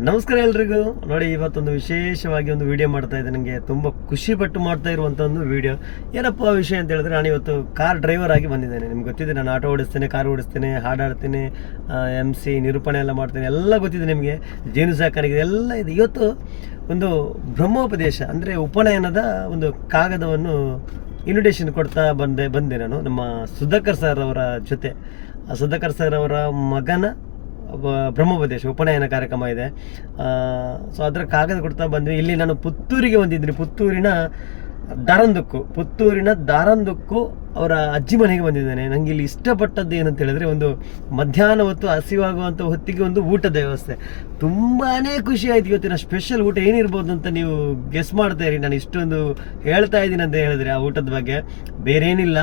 ನಮಸ್ಕಾರ ಎಲ್ರಿಗೂ. ನೋಡಿ, ಇವತ್ತೊಂದು ವಿಶೇಷವಾಗಿ ಒಂದು ವಿಡಿಯೋ ಮಾಡ್ತಾ ಇದ್ದೆ. ನನಗೆ ತುಂಬ ಖುಷಿ ಪಟ್ಟು ಮಾಡ್ತಾ ಇರುವಂಥ ಒಂದು ವಿಡಿಯೋ. ಏನಪ್ಪ ವಿಷಯ ಅಂತ ಹೇಳಿದ್ರೆ, ನಾನು ಇವತ್ತು ಕಾರ್ ಡ್ರೈವರ್ ಆಗಿ ಬಂದಿದ್ದೇನೆ. ನಿಮ್ಗೆ ಗೊತ್ತಿದೆ, ನಾನು ಆಟೋ ಓಡಿಸ್ತೇನೆ, ಕಾರ್ ಓಡಿಸ್ತೇನೆ, ಹಾಡಾಡ್ತೇನೆ, MC ನಿರೂಪಣೆ ಎಲ್ಲ ಮಾಡ್ತೇನೆ, ಎಲ್ಲ ಗೊತ್ತಿದೆ ನಿಮಗೆ. ಜೇನು ಸಾಕಾಣಿಕೆ ಎಲ್ಲ ಇದೆ. ಇವತ್ತು ಒಂದು ಬ್ರಹ್ಮೋಪದೇಶ ಅಂದರೆ ಉಪನಯನದ ಒಂದು ಕಾಗದವನ್ನು ಇನ್ವಿಟೇಷನ್ ಕೊಡ್ತಾ ಬಂದೆ ನಾನು ನಮ್ಮ ಸುಧಾಕರ್ ಸರ್ ಅವರ ಜೊತೆ. ಸುಧಾಕರ್ ಸರ್ ಅವರ ಮಗನ ಬ್ರಹ್ಮೋಪದೇಶ ಉಪನಯನ ಕಾರ್ಯಕ್ರಮ ಇದೆ. ಸೊ ಅದರ ಕಾಗದ ಕೊಡ್ತಾ ಬಂದ್ವಿ. ಇಲ್ಲಿ ನಾನು ಪುತ್ತೂರಿಗೆ ಬಂದಿದ್ದೀನಿ. ಪುತ್ತೂರಿನ ದಾರಂದುಕ್ಕು ಅವರ ಅಜ್ಜಿ ಮನೆಗೆ ಬಂದಿದ್ದೇನೆ. ನನಗೆ ಇಲ್ಲಿ ಇಷ್ಟಪಟ್ಟದ್ದು ಏನಂತ ಹೇಳಿದ್ರೆ, ಒಂದು ಮಧ್ಯಾಹ್ನ ಹೊತ್ತು ಹಸಿವಾಗುವಂಥ ಹೊತ್ತಿಗೆ ಒಂದು ಊಟದ ವ್ಯವಸ್ಥೆ. ತುಂಬಾ ಖುಷಿ ಆಯ್ತು. ಇವತ್ತಿನ ಸ್ಪೆಷಲ್ ಊಟ ಏನಿರ್ಬೋದು ಅಂತ ನೀವು ಗೆಸ್ ಮಾಡ್ತಾ ಇರಿ. ನಾನು ಇಷ್ಟೊಂದು ಹೇಳ್ತಾ ಇದ್ದೀನಿ ಅಂತ ಹೇಳಿದ್ರೆ ಆ ಊಟದ ಬಗ್ಗೆ ಬೇರೇನಿಲ್ಲ,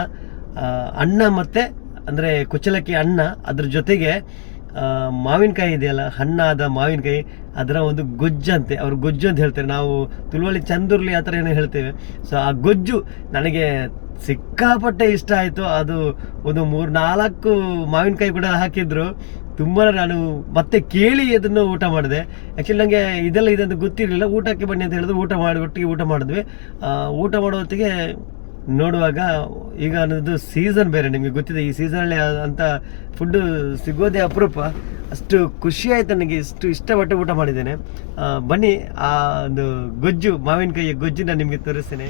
ಅನ್ನ ಮತ್ತು ಅಂದರೆ ಕುಚ್ಚಲಕ್ಕಿ ಅನ್ನ, ಅದ್ರ ಜೊತೆಗೆ ಮಾವಿನಕಾಯಿ ಇದೆಯಲ್ಲ, ಹಣ್ಣಾದ ಮಾವಿನಕಾಯಿ, ಅದರ ಒಂದು ಗೊಜ್ಜಂತೆ. ಅವ್ರು ಗೊಜ್ಜು ಅಂತ ಹೇಳ್ತಾರೆ, ನಾವು ತುಳುವಲ್ಲಿ ಚಂದುರ್ಲಿ ಆ ಥರ ಏನೋ ಹೇಳ್ತೇವೆ. ಸೊ ಆ ಗೊಜ್ಜು ನನಗೆ ಸಿಕ್ಕಾಪಟ್ಟೆ ಇಷ್ಟ ಆಯಿತು. ಅದು ಒಂದು 3-4 ಮಾವಿನಕಾಯಿ ಕೂಡ ಹಾಕಿದ್ರು. ತುಂಬ ನಾನು ಮತ್ತೆ ಕೇಳಿ ಅದನ್ನು ಊಟ ಮಾಡಿದೆ. ಆ್ಯಕ್ಚುಲಿ ನನಗೆ ಇದೆಲ್ಲ ಇದಂತ ಗೊತ್ತಿರಲಿಲ್ಲ. ಊಟಕ್ಕೆ ಬನ್ನಿ ಅಂತ ಹೇಳಿದ್ರು. ಒಟ್ಟಿಗೆ ಊಟ ಮಾಡಿದ್ವಿ. ಊಟ ಮಾಡೋ ಹೊತ್ತಿಗೆ ನೋಡುವಾಗ, ಈಗ ಅನ್ನೋದು ಸೀಸನ್ ಬೇರೆ, ನಿಮಗೆ ಗೊತ್ತಿದೆ, ಈ ಸೀಸನಲ್ಲಿ ಅಂತ ಫುಡ್ಡು ಸಿಗೋದೇ ಅಪರೂಪ. ಅಷ್ಟು ಖುಷಿ ಆಯ್ತು ನನಗೆ, ಇಷ್ಟಪಟ್ಟು ಊಟ ಮಾಡಿದ್ದೇನೆ. ಬನ್ನಿ, ಆ ಒಂದು ಗೊಜ್ಜು, ಮಾವಿನಕಾಯಿಯ ಗೊಜ್ಜು ನಾನು ನಿಮಗೆ ತೋರಿಸ್ತೇನೆ.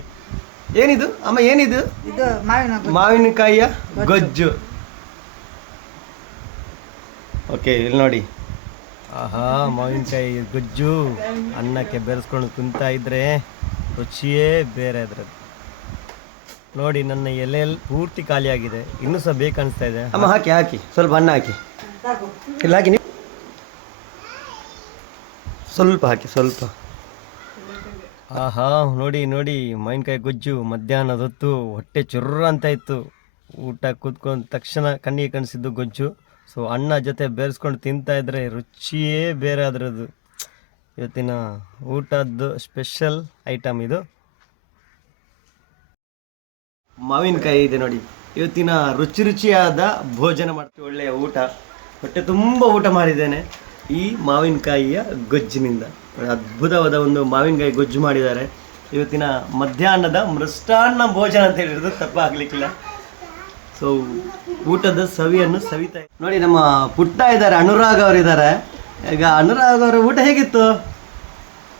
ಏನಿದು ಅಮ್ಮ, ಏನಿದು? ಇದು ಮಾವಿನಕಾಯಿಯ ಗೊಜ್ಜು. ಓಕೆ, ಇಲ್ಲಿ ನೋಡಿ. ಆಹಾ, ಮಾವಿನಕಾಯಿ ಗೊಜ್ಜು ಅನ್ನಕ್ಕೆ ಬೆರೆಸ್ಕೊಂಡು ತಿಂತಾ ಇದ್ರೆ ರುಚಿಯೇ ಬೇರೆ ಅದ್ರದ್ದು. ನೋಡಿ, ನನ್ನ ಎಲೆಯಲ್ಲಿ ಪೂರ್ತಿ ಖಾಲಿ ಆಗಿದೆ. ಇನ್ನೂ ಸಹ ಬೇಕು ಅನಿಸ್ತಾ ಇದೆ. ಅಮ್ಮ, ಹಾಕಿ ಸ್ವಲ್ಪ ಅನ್ನ ಹಾಕಿ. ಇಲ್ಲ, ಹಾಕಿ ನೀವು ಸ್ವಲ್ಪ ಹಾಕಿ, ಸ್ವಲ್ಪ. ಆಹಾ, ನೋಡಿ ಮಾವಿನಕಾಯಿ ಗೊಜ್ಜು. ಮಧ್ಯಾಹ್ನದ ಹೊತ್ತು ಹೊಟ್ಟೆ ಚುರ್ರ ಅಂತ ಇತ್ತು. ಊಟ ಕೂತ್ಕೊಂಡ ತಕ್ಷಣ ಕಣ್ಣಿಗೆ ಕಾಣಿಸಿದ್ದು ಗೊಜ್ಜು. ಸೊ ಅನ್ನ ಜೊತೆ ಬೆರೆಸ್ಕೊಂಡು ತಿಂತಾ ಇದ್ರೆ ರುಚಿಯೇ ಬೇರೆ ಅದರದ್ದು. ಇವತ್ತಿನ ಊಟದ್ದು ಸ್ಪೆಷಲ್ ಐಟಮ್ ಇದು. ಮಾವಿನಕಾಯಿ ಇದೆ ನೋಡಿ. ಇವತ್ತಿನ ರುಚಿಯಾದ ಭೋಜನ ಮಾಡ್ತೀವಿ, ಒಳ್ಳೆಯ ಊಟ. ಹೊಟ್ಟೆ ತುಂಬ ಊಟ ಮಾಡಿದ್ದೇನೆ ಈ ಮಾವಿನಕಾಯಿಯ ಗೊಜ್ಜಿನಿಂದ. ಅದ್ಭುತವಾದ ಒಂದು ಮಾವಿನಕಾಯಿ ಗೊಜ್ಜು ಮಾಡಿದ್ದಾರೆ. ಇವತ್ತಿನ ಮಧ್ಯಾಹ್ನದ ಮೃಷ್ಟಾನ್ನ ಭೋಜನ ಅಂತ ಹೇಳಿರೋದು ತಪ್ಪಾಗಲಿಕ್ಕಿಲ್ಲ. ಸೊ ಊಟದ ಸವಿಯನ್ನು ಸವಿತಾ ನೋಡಿ. ನಮ್ಮ ಪುಟ್ಟ ಇದ್ದಾರೆ, ಅನುರಾಗ್ ಅವರಿದ್ದಾರೆ. ಈಗ ಅನುರಾಗ್ ಅವರ ಊಟ ಹೇಗಿತ್ತು?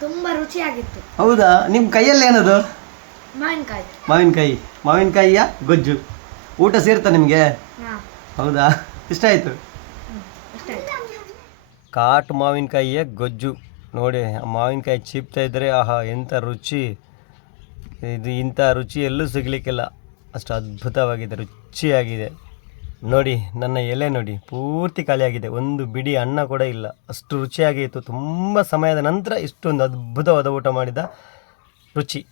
ತುಂಬಾ ರುಚಿಯಾಗಿತ್ತು. ಹೌದಾ? ನಿಮ್ಮ ಕೈಯಲ್ಲಿ ಏನದು? ಮಾವಿನಕಾಯಿ. ಮಾವಿನಕಾಯಿಯ ಗೊಜ್ಜು. ಊಟ ಸೇರ್ತಾ ನಿಮಗೆ? ಹೌದಾ? ಇಷ್ಟ ಆಯಿತು? ಕಾಟು ಮಾವಿನಕಾಯಿಯ ಗೊಜ್ಜು ನೋಡಿ. ಮಾವಿನಕಾಯಿ ಚೀಪ್ತಾ ಇದ್ದರೆ ಆಹಾ, ಎಂಥ ರುಚಿ! ಇದು ಇಂಥ ರುಚಿ ಎಲ್ಲೂ ಸಿಗಲಿಕ್ಕಿಲ್ಲ. ಅಷ್ಟು ಅದ್ಭುತವಾಗಿದೆ, ರುಚಿಯಾಗಿದೆ. ನೋಡಿ, ನನ್ನ ಎಲೆ ನೋಡಿ, ಪೂರ್ತಿ ಖಾಲಿಯಾಗಿದೆ. ಒಂದು ಬಿಡಿ ಅನ್ನ ಕೂಡ ಇಲ್ಲ. ಅಷ್ಟು ರುಚಿಯಾಗಿತ್ತು. ತುಂಬ ಸಮಯದ ನಂತರ ಇಷ್ಟೊಂದು ಅದ್ಭುತವಾದ ಊಟ ಮಾಡಿದ ರುಚಿ.